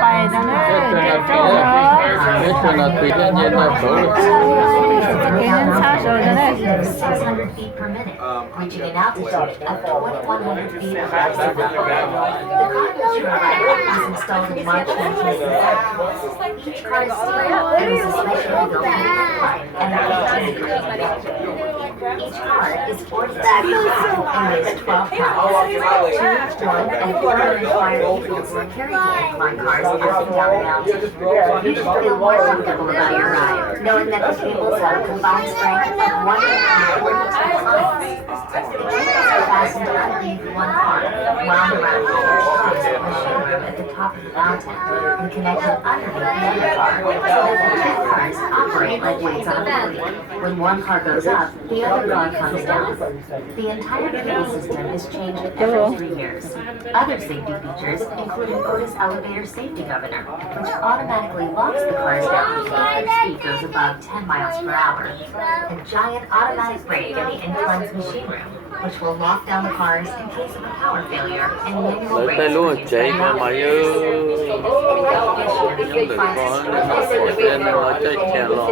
ไปจังเลยเจ้าเนาะจะกินชาโซจังเลย 600 feet per minute, reaching an altitude of 2,100 feet above sea level. The car was installed in March 1987. Each car is steel and is a specially built line and each car is 40 feet high and weighs 12 pounds. 2, 1, and 4-inch vehicles will carry the incline cars up and down the mountain. You should feel more comfortable about your ride, knowing that the cables have a combined strength of 142 tons. The cables are fastened underneath one car, wound around the cars machine room at the top of the mountain, and connected underneath the other car, so that the two cars operate like weights on a pulley. When one car goes up, the other car comes down. The entire cable system is changed every 3 years. Other safety features include an Otis elevator safety governor, which automatically locks the cars down if their speed goes above 10 miles per hour, a giant automatic brake in the incline's machine room, which will lock down the cars in case of a power failure, and manual brakes. Tay luôn chạy mà mày ơi nó chạy chèn lo